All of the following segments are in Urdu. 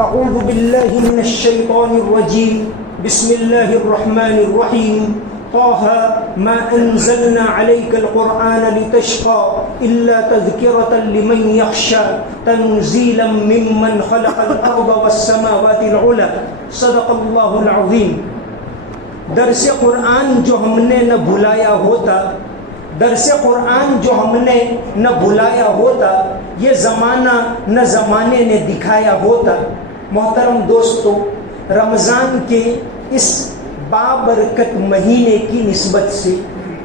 اعوذ باللہ من الشیطان الرجیم بسم اللہ الرحمن الرحیم طه ما انزلنا عليك القرآن لتشقى الا تذکرة لمن يخشى تنزیلا ممن خلق الارض والسماوات العلى صدق اللہ العظیم. درس قرآن جو ہم نے نہ بھلایا ہوتا، درس قرآن جو ہم نے نہ بھلایا ہوتا، یہ زمانہ نہ زمانے نے دکھایا ہوتا. محترم دوستو، رمضان کے اس بابرکت مہینے کی نسبت سے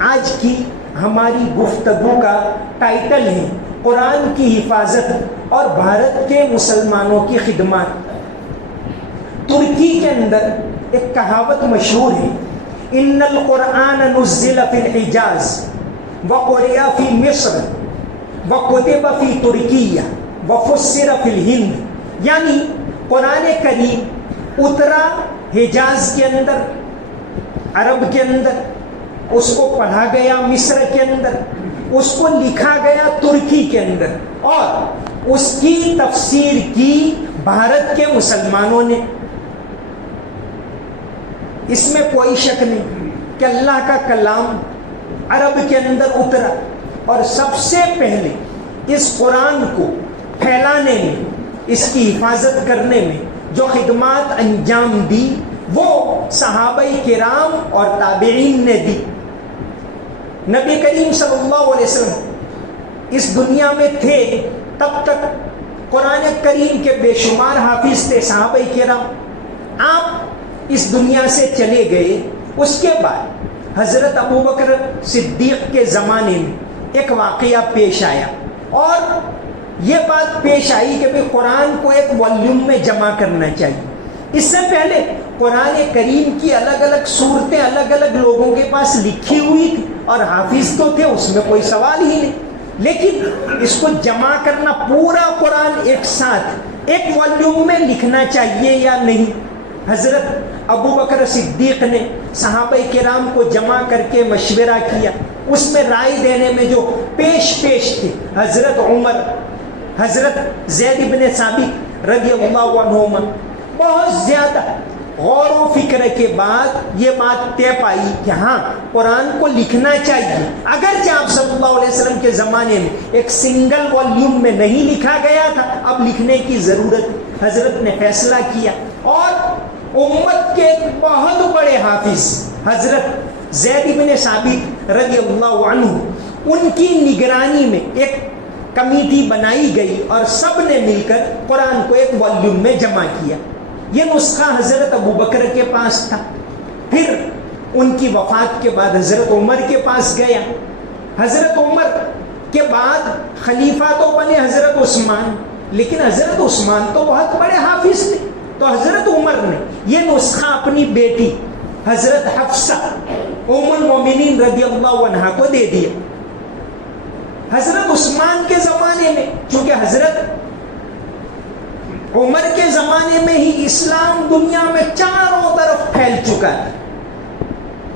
آج کی ہماری گفتگو کا ٹائٹل ہے قرآن کی حفاظت اور بھارت کے مسلمانوں کی خدمات. ترکی کے اندر ایک کہاوت مشہور ہے، ان القرآن نزل فی الحجاز وقرئ فی مصر وکتب فی ترکیہ وفسر فی الہند. یعنی قرآن کریم اترا حجاز کے اندر، عرب کے اندر، اس کو پڑھا گیا مصر کے اندر، اس کو لکھا گیا ترکی کے اندر، اور اس کی تفسیر کی بھارت کے مسلمانوں نے. اس میں کوئی شک نہیں کہ اللہ کا کلام عرب کے اندر اترا، اور سب سے پہلے اس قرآن کو پھیلانے میں، اس کی حفاظت کرنے میں جو خدمات انجام دی وہ صحابہ کرام اور تابعین نے دی. نبی کریم صلی اللہ علیہ وسلم اس دنیا میں تھے تب تک قرآن کریم کے بے شمار حافظ تھے صحابہ کرام. آپ اس دنیا سے چلے گئے، اس کے بعد حضرت ابوبکر صدیق کے زمانے میں ایک واقعہ پیش آیا، اور یہ بات پیش آئی کہ قرآن کو ایک والیوم میں جمع کرنا چاہیے. اس سے پہلے قرآن کریم کی الگ الگ صورتیں الگ الگ لوگوں کے پاس لکھی ہوئی تھی اور حافظ تو تھے، اس میں کوئی سوال ہی نہیں، لیکن اس کو جمع کرنا، پورا قرآن ایک ساتھ ایک والیوم میں لکھنا چاہیے یا نہیں. حضرت ابوبکر صدیق نے صحابہ کرام کو جمع کر کے مشورہ کیا. اس میں رائے دینے میں جو پیش تھے حضرت عمر، حضرت زید بن ثابت رضی اللہ عنہما. بہت زیادہ غور و فکر کے بعد یہ بات طے پائی کہ ہاں قرآن کو لکھنا چاہیے، اگرچہ آپ صلی اللہ علیہ وسلم کے زمانے میں ایک سنگل والیوم میں نہیں لکھا گیا تھا، اب لکھنے کی ضرورت. حضرت نے فیصلہ کیا، اور امت کے بہت بڑے حافظ حضرت زید بن ثابت رضی اللہ عنہ، ان کی نگرانی میں ایک کمیٹی بنائی گئی اور سب نے مل کر قرآن کو ایک والیوم میں جمع کیا. یہ نسخہ حضرت ابوبکر کے پاس تھا، پھر ان کی وفات کے بعد حضرت عمر کے پاس گیا. حضرت عمر کے بعد خلیفہ تو بنے حضرت عثمان، لیکن حضرت عثمان تو بہت بڑے حافظ تھے، تو حضرت عمر نے یہ نسخہ اپنی بیٹی حضرت حفصہ ام المومنین رضی اللہ عنہا کو دے دیا. حضرت عثمان کے زمانے میں، چونکہ حضرت عمر کے زمانے میں ہی اسلام دنیا میں چاروں طرف پھیل چکا تھا.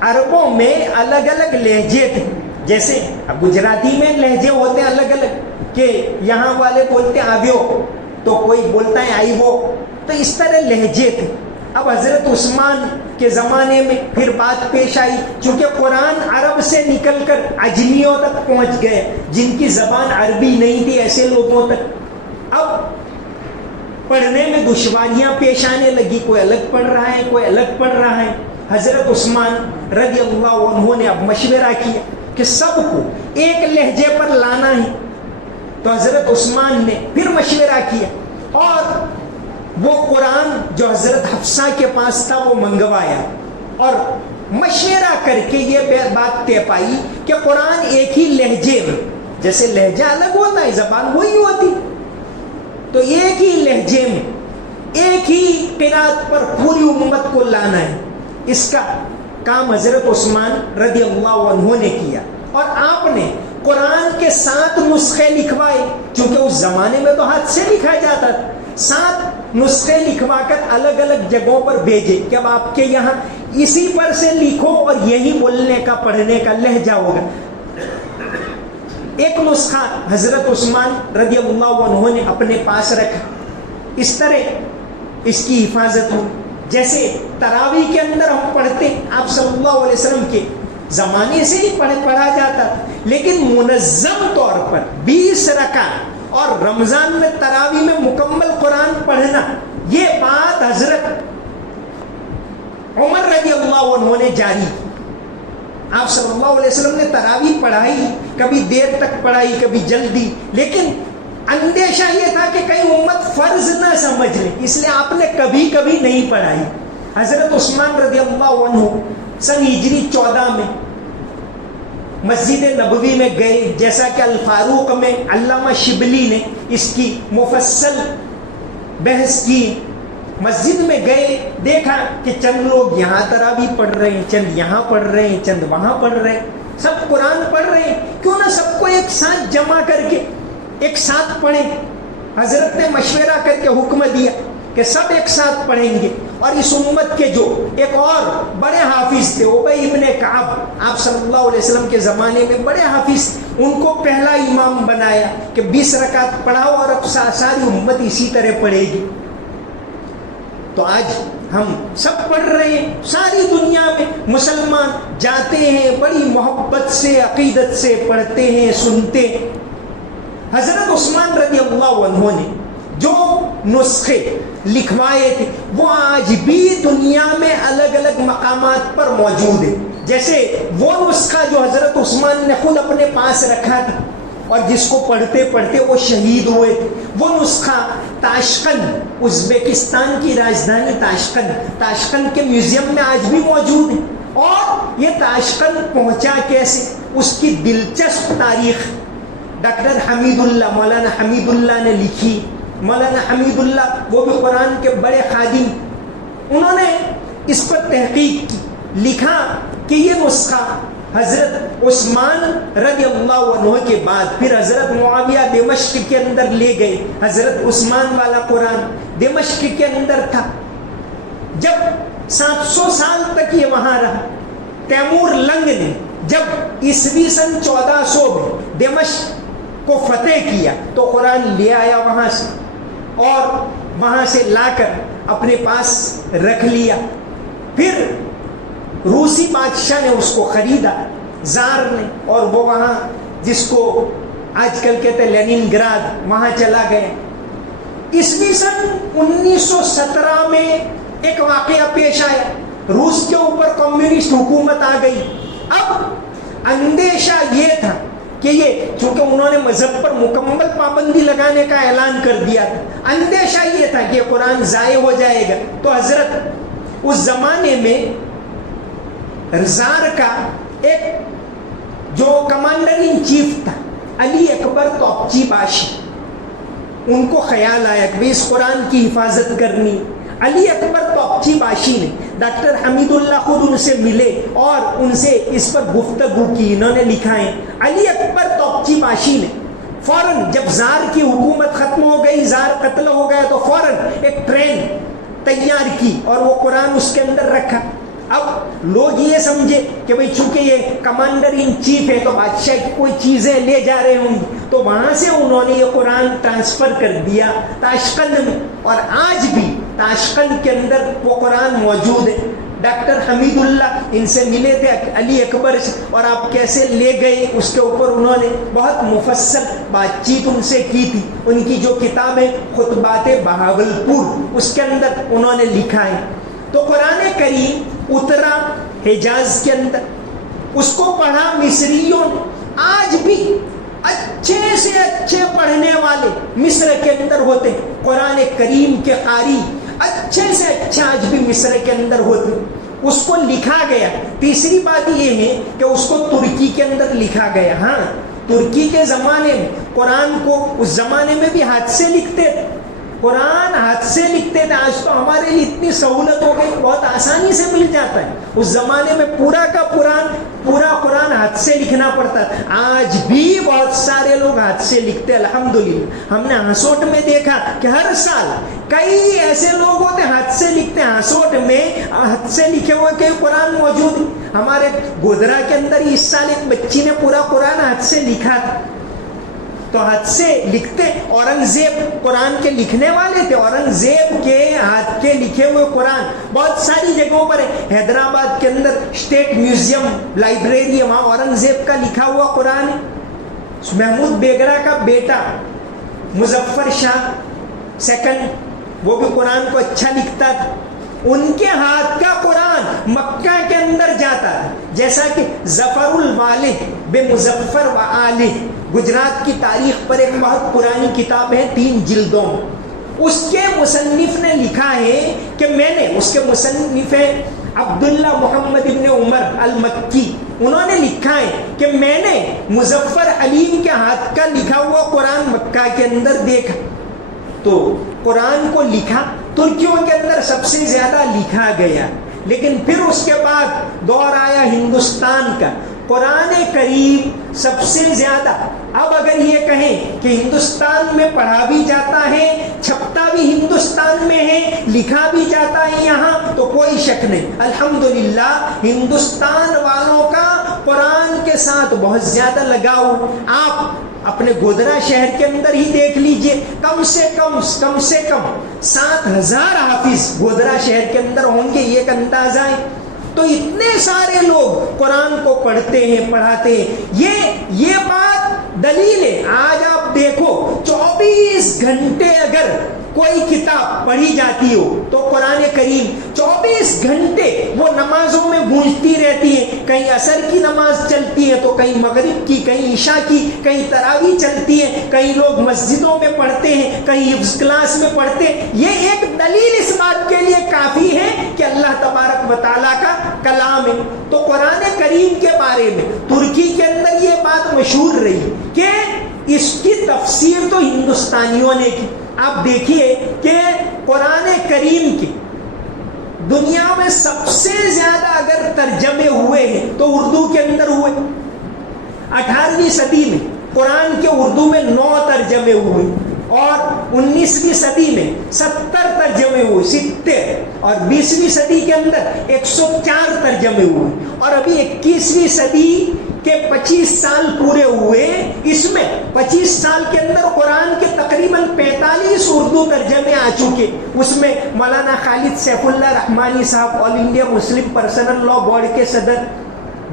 عربوں میں الگ الگ لہجے تھے، جیسے گجراتی میں لہجے ہوتے ہیں الگ الگ، کہ یہاں والے بولتے ہیں آویو تو کوئی بولتا ہے آئی وہ، تو اس طرح لہجے تھے. اب حضرت عثمان کے زمانے میں پھر بات پیش آئی، چونکہ قرآن عرب سے نکل کر عجمیوں تک پہنچ گئے، جن کی زبان عربی نہیں تھی، ایسے لوگوں تک اب پڑھنے میں دشواریاں پیش آنے لگی، کوئی الگ پڑھ رہا ہے کوئی الگ پڑھ رہا ہے. حضرت عثمان رضی اللہ عنہ نے اب مشورہ کیا کہ سب کو ایک لہجے پر لانا ہے. تو حضرت عثمان نے پھر مشورہ کیا، اور وہ قرآن جو حضرت حفصہ کے پاس تھا وہ منگوایا، اور مشورہ کر کے یہ بات طے پائی کہ قرآن ایک ہی لہجے میں، جیسے لہجہ الگ ہوتا ہے زبان وہی ہوتی، تو ایک ہی لہجے میں ایک ہی قرات پر پوری امت کو لانا ہے. اس کا کام حضرت عثمان رضی اللہ عنہ نے کیا، اور آپ نے قرآن کے 7 نسخے لکھوائے، چونکہ اس زمانے میں تو ہاتھ سے لکھا جاتا تھا. 7 نسخے لکھوا کر الگ الگ جگہوں پر بھیجے کہ اب آپ کے یہاں اسی پر سے لکھو اور یہی بولنے کا پڑھنے کا لہجہ ہوگا. ایک نسخہ حضرت عثمان رضی اللہ عنہ نے اپنے پاس رکھا. اس طرح اس کی حفاظت ہو. جیسے تراویح کے اندر ہم پڑھتے ہیں، آپ صلی اللہ علیہ وسلم کے زمانے سے ہی پڑھا جاتا تھا، لیکن منظم طور پر 20 رکعت اور رمضان میں تراویح میں مکمل قرآن پڑھنا، یہ بات حضرت عمر رضی اللہ عنہ نے جاری کی. آپ صلی اللہ علیہ وسلم نے تراویح پڑھائی، کبھی دیر تک پڑھائی، کبھی جلدی، لیکن اندیشہ یہ تھا کہ کہیں امت فرض نہ سمجھ لے، اس لیے آپ نے کبھی کبھی نہیں پڑھائی. حضرت عثمان رضی اللہ عنہ سن ہجری 14 میں مسجد نبوی میں گئے، جیسا کہ الفاروق میں علامہ شبلی نے اس کی مفصل بحث کی. مسجد میں گئے، دیکھا کہ چند لوگ یہاں تراویح پڑھ رہے ہیں، چند یہاں پڑھ رہے ہیں، چند وہاں پڑھ رہے ہیں، سب قرآن پڑھ رہے ہیں، کیوں نہ سب کو ایک ساتھ جمع کر کے ایک ساتھ پڑھیں. حضرت نے مشورہ کر کے حکم دیا کہ سب ایک ساتھ پڑھیں گے. اور اس امت کے جو ایک اور بڑے حافظ تھے، ابی ابن کعب، آپ صلی اللہ علیہ وسلم کے زمانے میں بڑے حافظ، ان کو پہلا امام بنایا کہ 20 رکعت پڑھاؤ اور اب ساری امت اسی طرح پڑھے گی. تو آج ہم سب پڑھ رہے ہیں، ساری دنیا میں مسلمان جاتے ہیں، بڑی محبت سے عقیدت سے پڑھتے ہیں، سنتے ہیں. حضرت عثمان رضی اللہ عنہ نے جو نسخے لکھوائے تھے وہ آج بھی دنیا میں الگ الگ مقامات پر موجود ہیں. جیسے وہ نسخہ جو حضرت عثمان نے خود اپنے پاس رکھا تھا اور جس کو پڑھتے پڑھتے وہ شہید ہوئے تھے، وہ نسخہ تاشقند، ازبکستان کی راجدھانی تاشقند کے میوزیم میں آج بھی موجود ہے. اور یہ تاشقند پہنچا کیسے، اس کی دلچسپ تاریخ ڈاکٹر حمید اللہ، مولانا حمید اللہ نے لکھی. مولانا حمید اللہ وہ بھی قرآن کے بڑے خادم، انہوں نے اس پر تحقیق کی، لکھا کہ یہ نسخہ حضرت عثمان رضی اللہ عنہ کے بعد پھر حضرت معاویہ دمشق کے اندر لے گئے. حضرت عثمان والا قرآن دمشق کے اندر تھا. جب 700 سال تک یہ وہاں رہا، تیمور لنگ نے جب عیسوی سن 1400 میں دمشق کو فتح کیا تو قرآن لے آیا وہاں سے، اور وہاں سے لا کر اپنے پاس رکھ لیا. پھر روسی بادشاہ نے اس کو خریدا، زار نے، اور وہ وہاں جس کو آج کل کہتے ہیں لینن گراد، وہاں چلا گیا. عیسوی سن 1917 میں ایک واقعہ پیش آیا، روس کے اوپر کمیونسٹ حکومت آ گئی. اب اندیشہ یہ تھا کہ یہ چونکہ انہوں نے مذہب پر مکمل پابندی لگانے کا اعلان کر دیا تھا، اندیشہ یہ تھا کہ یہ قرآن ضائع ہو جائے گا. تو حضرت اس زمانے میں زار کا ایک جو کمانڈر ان چیف تھا، علی اکبر توپچی باشی، ان کو خیال آیا کہ اس قرآن کی حفاظت کرنی. علی اکبر توپچی باشی نے ڈاکٹر حمید اللہ خود ان سے ملے اور ان سے اس پر گفتگو کی. انہوں نے لکھا ہے علی اکبر توپچی باشی نے فوراً جب زار کی حکومت ختم ہو گئی، زار قتل ہو گیا، تو فوراً ایک ٹرین تیار کی اور وہ قرآن اس کے اندر رکھا. اب لوگ یہ سمجھے کہ بھئی چونکہ یہ کمانڈر ان چیف ہے تو بادشاہ کی کوئی چیزیں لے جا رہے ہوں گے، تو وہاں سے انہوں نے یہ قرآن ٹرانسفر کر دیا تاشقند میں، اور آج بھی تاشقند کے اندر وہ قرآن موجود ہے. ڈاکٹر حمید اللہ ان سے ملے تھے علی اکبر سے، اور آپ کیسے لے گئے اس کے اوپر انہوں نے بہت مفصل بات چیت ان سے کی تھی. ان کی جو کتاب ہے خطبات بہاولپور، اس کے اندر انہوں نے لکھا ہے. تو قرآن کریم اترا حجاز کے اندر، اس کو پڑھا مصریوں نے. آج بھی اچھے سے اچھے پڑھنے والے مصر کے اندر ہوتے ہیں، قرآن کریم کے قاری اچھے سے اچھا آج بھی مصر کے اندر ہوتے ہیں. اس کو لکھا گیا. تیسری بات یہ ہے کہ اس کو ترکی کے اندر لکھا گیا. ہاں، ترکی کے زمانے میں قرآن کو اس زمانے میں بھی ہاتھ سے لکھتے تھے، قرآن ہاتھ سے لکھتے تھے. آج تو ہمارے لیے اتنی سہولت ہو گئی، بہت آسانی سے مل جاتا ہے. اس زمانے میں پورا قرآن ہاتھ سے لکھنا پڑتا تھا. آج بھی بہت سارے لوگ ہاتھ سے لکھتے. الحمدللہ ہم نے ہاسوٹ میں دیکھا کہ ہر سال کئی ایسے لوگ ہوتے ہاتھ سے لکھتے. ہاسوٹ میں ہاتھ سے لکھے ہوئے کئی قرآن موجود ہیں. ہمارے گودرا کے اندر اس سال ایک بچی نے پورا قرآن ہاتھ سے لکھا تھا. تو ہاتھ سے لکھتے. اورنگزیب قرآن کے لکھنے والے تھے. اورنگزیب کے ہاتھ پڑھے لکھے ہوئے قرآن بہت ساری جگہوں پر ہے. حیدرآباد کے اندر اسٹیٹ میوزیم لائبریری ہے, وہاں اورنگزیب کا لکھا ہوا قرآن ہے. محمود بیگڑا کا بیٹا مظفر شاہ سیکنڈ وہ بھی قرآن کو اچھا لکھتا تھا, ان کے ہاتھ کا قرآن مکہ کے اندر جاتا ہے. جیسا کہ ظفر الوالح بے مظفر و آلہ گجرات کی تاریخ پر ایک بہت پرانی کتاب ہے 3 جلدوں میں, اس کے مصنف نے لکھا ہے کہ میں نے, اس کے مصنف عبداللہ محمد ابن عمر المکی, انہوں نے لکھا ہے کہ میں نے مظفر علیم کے ہاتھ کا لکھا ہوا قرآن مکہ کے اندر دیکھا. تو قرآن کو لکھا ترکیوں کے اندر سب سے زیادہ لکھا گیا, لیکن پھر اس کے بعد دور آیا ہندوستان کا. قرآن کریم سب سے زیادہ, اب اگر یہ کہیں کہ ہندوستان میں پڑھا بھی جاتا ہے, چھپتا بھی ہندوستان میں ہے, لکھا بھی جاتا ہے یہاں, تو کوئی شک نہیں الحمدللہ ہندوستان والوں کا قرآن کے ساتھ بہت زیادہ لگاؤ. آپ اپنے گودرا شہر کے اندر ہی دیکھ لیجئے, کم سے کم 7,000 حافظ گودرا شہر کے اندر ہوں گے, یہ ایک اندازہ ہے. تو اتنے سارے لوگ قرآن کو پڑھتے ہیں, پڑھاتے ہیں. یہ بات دلیل ہے. آج آپ دیکھو 24 گھنٹے اگر کوئی کتاب پڑھی جاتی ہو تو قرآن کریم 24 گھنٹے وہ نمازوں میں گونجتی رہتی ہے. کہیں عصر کی نماز چلتی ہے تو کہیں مغرب کی, کہیں عشاء کی, کہیں تراویح چلتی ہے, کہیں لوگ مسجدوں میں پڑھتے ہیں, کہیں حفظ کلاس میں پڑھتے ہیں. یہ ایک دلیل اس بات کے لیے کافی ہے کہ اللہ تبارک و تعالیٰ کا کلام ہے. تو قرآن کریم کے بارے میں ترکی کے اندر یہ بات مشہور رہی کہ اس کی تفسیر تو ہندوستانیوں نے کی. آپ دیکھیے کہ قرآن کریم کے دنیا میں سب سے زیادہ اگر ترجمے ہوئے ہیں تو اردو کے اندر ہوئے. 18ویں صدی میں قرآن کے اردو میں 9 ترجمے ہوئے اور 19ویں صدی میں 70 ترجمے ہوئے, 70, اور 20ویں صدی کے اندر 104 ترجمے ہوئے, اور ابھی 21ویں صدی کے 25 سال پورے ہوئے. اس میں 25 سال کے اندر قرآن کے تقریباً 45 اردو ترجمے آ چکے. اس میں مولانا خالد سیف اللہ رحمانی صاحب آل انڈیا مسلم پرسنل لا بورڈ کے صدر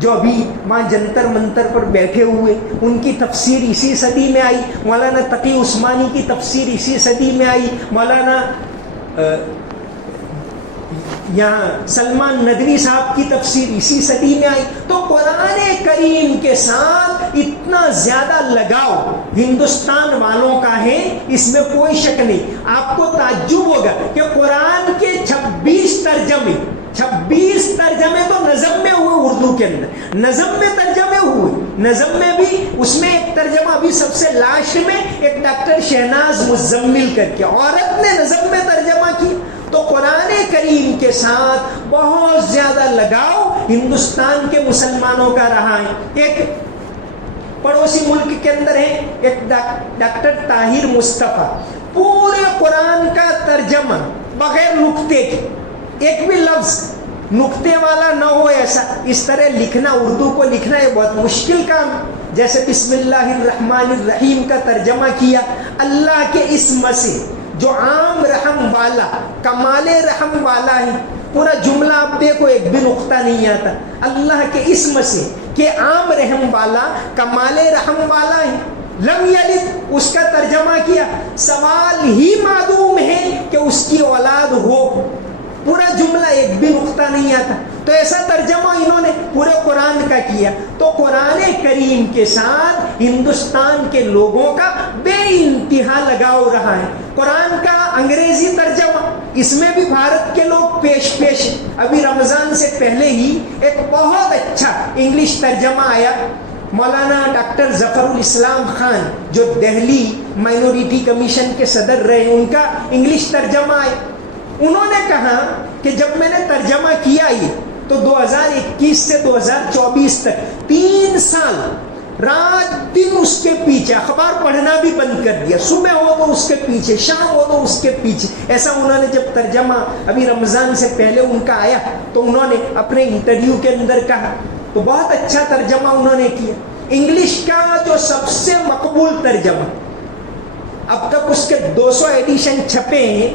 جو ابھی وہاں جنتر منتر پر بیٹھے ہوئے, ان کی تفسیر اسی صدی میں آئی. مولانا تقی عثمانی کی تفسیر اسی صدی میں آئی. مولانا یہاں سلمان ندوی صاحب کی تفسیر اسی صدی میں آئی. تو قرآن کریم کے ساتھ اتنا زیادہ لگاؤ ہندوستان والوں کا ہے, اس میں کوئی شک نہیں. آپ کو تعجب ہوگا کہ قرآن کے 26 ترجمے تو نظم میں ہوئے. اردو کے اندر نظم میں ترجمے ہوئے. نظم میں بھی اس میں ایک ترجمہ ابھی سب سے لاسٹ میں ایک ڈاکٹر شہناز مزمل کر کے عورت نے نظم میں ترجمہ کی. تو قرآن کریم کے ساتھ بہت زیادہ لگاؤ ہندوستان کے مسلمانوں کا رہا ہے. ایک پڑوسی ملک کے اندر ہے ایک ڈاکٹر طاہر مصطفیٰ, پورے قرآن کا ترجمہ بغیر نقطے کے, ایک بھی لفظ نقطے والا نہ ہو ایسا. اس طرح لکھنا, اردو کو لکھنا یہ بہت مشکل کام. جیسے بسم اللہ الرحمن الرحیم کا ترجمہ کیا, اللہ کے اسم سے جو عام رحم والا, کمال رحم والا ہے. پورا جملہ آپ دیکھو ایک بھی نقطہ نہیں آتا. اللہ کے اسم سے کہ عام رحم والا, کمال رحم والا ہے. لم یلد, اس کا ترجمہ کیا, سوال ہی معدوم ہے کہ اس کی اولاد ہو. پورا جملہ ایک بھی نقطہ نہیں آتا. تو ایسا ترجمہ انہوں نے پورے قرآن کا کیا. تو قرآن کریم کے ساتھ ہندوستان کے لوگوں کا بے انتہا لگاؤ رہا ہے. قرآن کا انگریزی ترجمہ, اس میں بھی بھارت کے لوگ پیش. ابھی رمضان سے پہلے ہی ایک بہت اچھا انگلش ترجمہ آیا. مولانا ڈاکٹر ظفر الاسلام خان جو دہلی مائنورٹی کمیشن کے صدر رہے, ان کا انگلش ترجمہ آیا. انہوں نے کہا کہ جب میں نے ترجمہ کیا یہ تو 2021 سے 2024 تک 3 سال رات دن اس کے پیچھے, اخبار پڑھنا بھی بند کر دیا. صبح ہو تو اس کے پیچھے, شام ہو تو اس کے پیچھے. ایسا انہوں نے جب ترجمہ ابھی رمضان سے پہلے ان کا آیا تو انہوں نے اپنے انٹرویو کے اندر کہا. تو بہت اچھا ترجمہ انہوں نے کیا. انگلش کا جو سب سے مقبول ترجمہ, اب تک اس کے 200 ایڈیشن چھپے ہیں,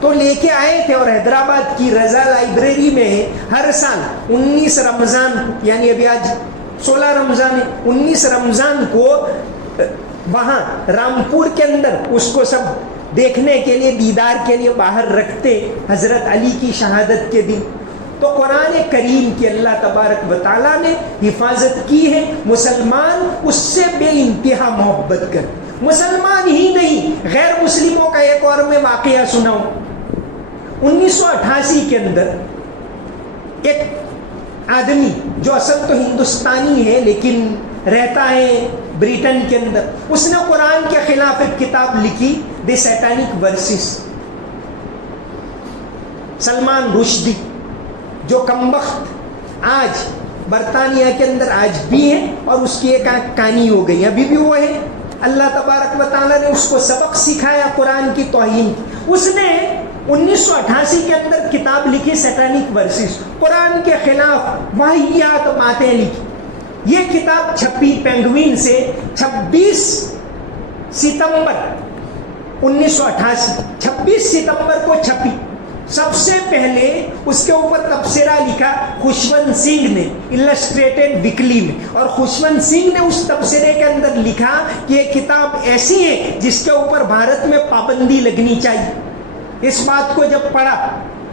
تو لے کے آئے تھے، اور حیدرآباد کی رضا لائبریری میں ہر سال 19 رمضان یعنی ابھی آج 16 رمضان ہے، 19 رمضان کو وہاں رامپور کے اندر اس کو سب دیکھنے کے لیے، دیدار کے لیے باہر رکھتے حضرت علی کی شہادت کے دن۔ تو قرآن کریم کی اللہ تبارک و تعالیٰ نے حفاظت کی ہے، مسلمان اس سے بے انتہا محبت کر، مسلمان ہی نہیں غیر مسلموں کا ایک اور میں واقعہ سناؤں۔ 1988 کے اندر ایک آدمی جو اصل تو ہندوستانی ہے لیکن رہتا ہے بریٹن کے اندر، اس نے قرآن کے خلاف ایک کتاب لکھی، دی سیٹانک ورسز۔ سلمان رشدی جو کمبخت آج برطانیہ کے اندر آج بھی ہے، اور اس کی ایک کہانی ہو گئی، ابھی بھی وہ ہے۔ اللہ تبارک و تعالیٰ نے اس کو سبق سکھایا قرآن کی توہین کی۔ اس نے 1988 کے اندر کتاب لکھی سیٹانک ورسز، قرآن کے خلاف واہیات باتیں لکھی۔ یہ کتاب چھپی پینگوین سے 26 ستمبر 1988، 26 ستمبر کو چھپی۔ سب سے پہلے اس کے اوپر تبصرہ لکھا خوشونت سنگھ نے السٹریٹڈ ویکلی میں، اور خوشونت سنگھ نے اس تبصرے کے اندر لکھا کہ یہ کتاب ایسی ہے جس کے اوپر بھارت میں پابندی لگنی چاہیے۔ اس بات کو جب پڑھا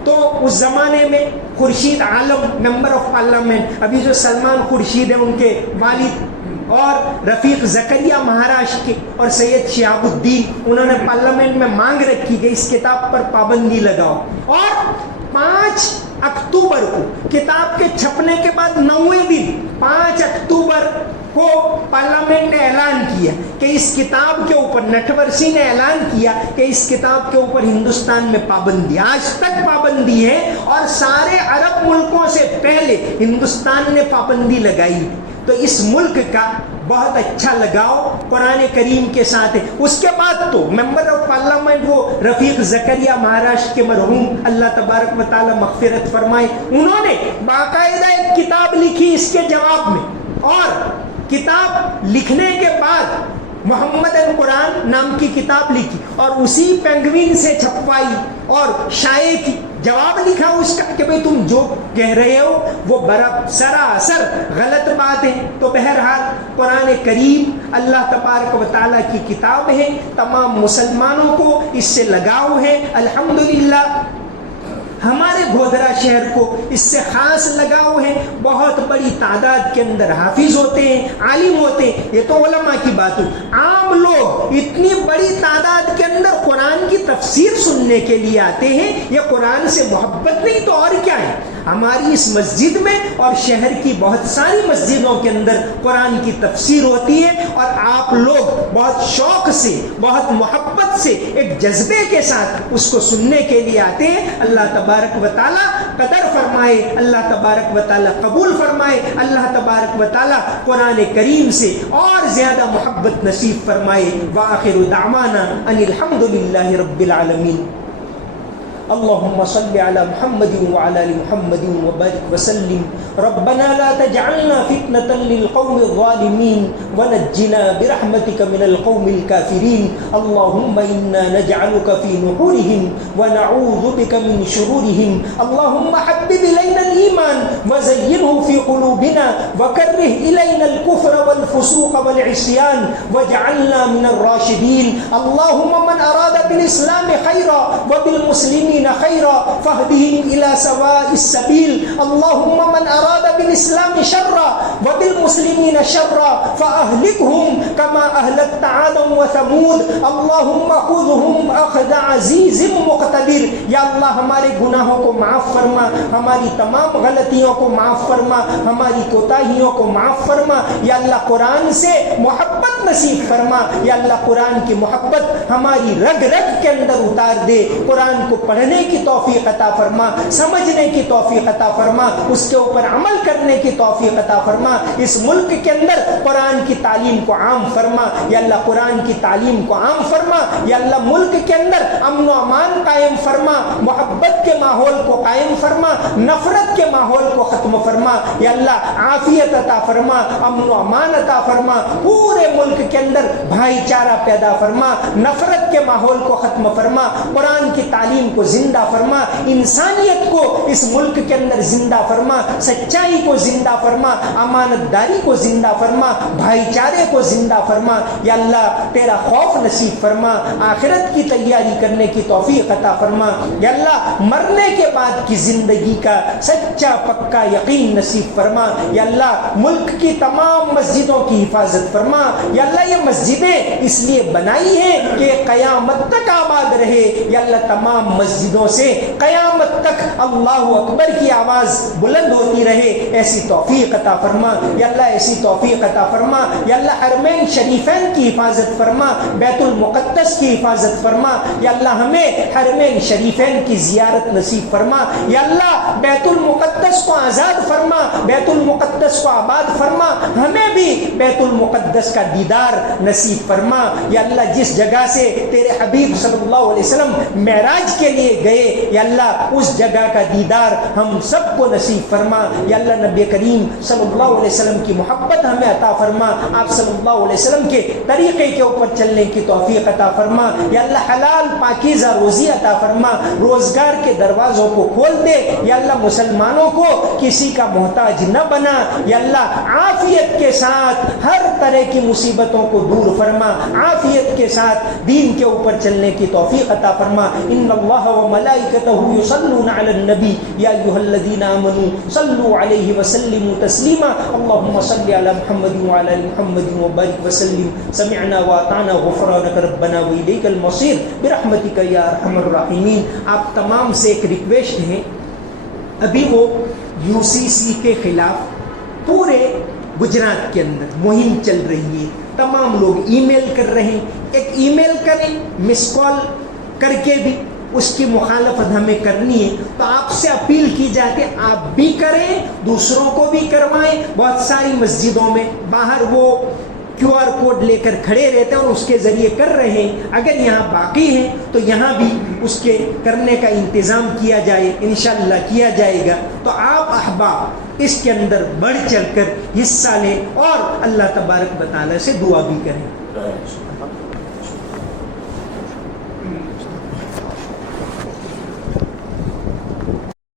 تو اس زمانے میں خورشید عالم ممبر آف پارلیمنٹ، ابھی جو سلمان خورشید ہیں ان کے والد، اور رفیق زکریا مہاراشٹر کے، اور سید شہاب الدین، انہوں نے پارلیمنٹ میں مانگ رکھی کہ اس کتاب پر پابندی لگاؤ۔ اور 5 اکتوبر کو کتاب کے چھپنے کے بعد 9ویں دن 5 اکتوبر کو پارلیمنٹ نے اعلان کیا کہ اس کتاب کے اوپر، نٹورسی نے اعلان کیا کہ اس کتاب کے اوپر ہندوستان میں پابندی، آج تک پابندی ہے، اور سارے عرب ملکوں سے پہلے ہندوستان نے پابندی لگائی۔ تو اس ملک کا بہت اچھا لگاؤ قرآن کریم کے ساتھ ہے۔ اس کے بعد تو ممبر آف پارلیمنٹ وہ رفیق زکریا مہاراشٹر کے مرحوم، اللہ تبارک و تعالی مغفرت فرمائے، انہوں نے باقاعدہ ایک کتاب لکھی اس کے جواب میں، اور کتاب لکھنے کے بعد محمد القرآن نام کی کتاب لکھی، اور اسی پینگوین سے چھپوائی اور شائع کی۔ جواب لکھا اس کا کہ بھئی تم جو کہہ رہے ہو وہ سراسر غلط بات ہے۔ تو بہرحال قرآن کریم اللہ تبارک و تعالیٰ کی کتاب ہے، تمام مسلمانوں کو اس سے لگاؤ ہے۔ الحمدللہ ہمارے گودھرا شہر کو اس سے خاص لگاؤ ہے، بہت بڑی تعداد کے اندر حافظ ہوتے ہیں، عالم ہوتے ہیں، یہ تو علماء کی بات ہوئی، عام لوگ اتنی بڑی تعداد کے اندر قرآن کی تفسیر سننے کے لیے آتے ہیں۔ یہ قرآن سے محبت نہیں تو اور کیا ہے؟ ہماری اس مسجد میں اور شہر کی بہت ساری مسجدوں کے اندر قرآن کی تفسیر ہوتی ہے، اور آپ لوگ بہت شوق سے، بہت محبت سے، ایک جذبے کے ساتھ اس کو سننے کے لیے آتے ہیں۔ اللہ تبارک و تعالیٰ قدر فرمائے، اللہ تبارک و تعالیٰ قبول فرمائے، اللہ تبارک و تعالیٰ قرآن کریم سے اور زیادہ محبت نصیب فرمائے۔ وآخر دعوانا ان الحمد للہ رب العالمین۔ اللهم صل على محمد وعلى ال محمد وبارك وسلم۔ ربنا لا تجعلنا فتنة للقوم الظالمين ونجنا برحمتك من القوم الكافرين۔ اللهم إنا نجعلك في نحورهم ونعوذ بك من شرورهم۔ اللهم حبب إلينا الإيمان وزينه في قلوبنا وكره إلينا الكفر والفسوق والعصيان واجعلنا من الراشدين۔ اللهم من أراد بالإسلام خيرا وبالمسلمين خيرا فاهدهم إلى سواء السبيل۔ اللهم من أراد بالإسلام شرا وبالمسلمين شرا فأهلكهم كما أهلكت عادا وثمود۔ اللهم خذهم أخذ عزيز مقتدر۔ یا اللہ ہمارے گناہوں کو معاف فرما، ہماری تمام غلطیوں کو معاف فرما، ہماری کوتاہیوں کو معاف فرما۔ یا اللہ قرآن سے محبت نصیب فرما، یا اللہ قرآن کی محبت ہماری رگ رگ کے اندر اتار دے۔ قرآن کو پڑھنے کی توفیق عطا فرما، سمجھنے کی توفیق عطا فرما، اس کے اوپر عمل کرنے کرنے کی توفیق عطا فرما. اس ملک کے اندر قرآن کی تعلیم کو عام فرما یا اللہ, قرآن کی تعلیم کو عام فرما یا اللہ. ملک کے اندر امن و امان قائم فرما, محبت کے ماحول کو قائم فرما, نفرت کے ماحول کو ختم فرما یا اللہ. عافیت عطا فرما, امن و امان عطا فرما, پورے ملک کے اندر بھائی چارہ پیدا فرما, نفرت کے ماحول کو ختم فرما, قرآن کی تعلیم کو زندہ فرما, انسانیت کو اس ملک کے اندر زندہ فرما, سچائی کو زندہ فرما, امانت داری کو زندہ فرما, بھائی چارے کو زندہ فرما یا اللہ. تیرا خوف نصیب فرما, آخرت کی تیاری کرنے کی توفیق عطا فرما یا اللہ. مرنے کے بعد کی زندگی کا سچا پکا یقین نصیب فرما یا اللہ. ملک کی تمام مسجدوں کی حفاظت فرما یا اللہ. یہ مسجدیں اس لیے بنائی ہیں کہ قیامت تک آباد رہے یا اللہ. تمام مسجدوں سے قیامت تک اللہ اکبر کی آواز بلند ہوتی رہے, ایسی توفیق عطا فرما یا اللہ. ایسی توفیق عطا فرما یا اللہ. حرمین شریفین کی حفاظت فرما, بیت المقدس کی حفاظت فرما یا اللہ. ہمیں حرمین شریفین کی زیارت نصیب فرما یا اللہ. بیت المقدس کو آزاد فرما, بیت المقدس کو آباد فرما, ہمیں بھی بیت المقدس کا دیدار نصیب فرما یا اللہ. جس جگہ سے تیرے حبیب صلی اللہ علیہ وسلم معراج کے لیے گئے یا اللہ, اس جگہ کا دیدار ہم سب کو نصیب فرما یا اللہ. نبی کریم صلی اللہ علیہ وسلم کی محبت ہمیں عطا فرما, آپ صلی اللہ علیہ وسلم کے طریقے کے اوپر چلنے کی توفیق عطا فرما یا اللہ. حلال پاکیزہ روزی عطا فرما, روزگار کے دروازوں کو کھول دے یا اللہ. مسلمانوں کو کسی کا محتاج نہ بنا یا اللہ. عافیت کے ساتھ ہر طرح کی مصیبتوں کو دور فرما, عافیت کے ساتھ دین کے اوپر چلنے کی توفیق عطا فرما. ان اللہ و ملائکتہ یصلون علی النبی یا ایھا الذین آمنوا صلوا علیہ وسلموا تسلیما. اللهم صل علی محمد وعلی ال محمد وبارک وسلم. سمعنا واطعنا غفرانک ربنا والیک المصیر برحمتک یا ارحم الراحمین. آپ تمام سے ایک ریکویسٹ ہے, ابھی وہ یو سی سی کے خلاف پورے گجرات کے اندر مہم چل رہی ہے, تمام لوگ ای میل کر رہے ہیں. ایک ای میل کریں, مس کال کر کے بھی اس کی مخالفت ہمیں کرنی ہے. تو آپ سے اپیل کی جاتی ہے آپ بھی کریں, دوسروں کو بھی کروائیں. بہت ساری مسجدوں میں باہر وہ کیو آر کوڈ لے کر کھڑے رہتے ہیں اور اس کے ذریعے کر رہے ہیں. اگر یہاں باقی ہیں تو یہاں بھی اس کے کرنے کا انتظام کیا جائے, انشاءاللہ کیا جائے گا. تو آپ احباب اس کے اندر بڑھ چڑھ کر حصہ لیں اور اللہ تبارک و تعالی سے دعا بھی کریں.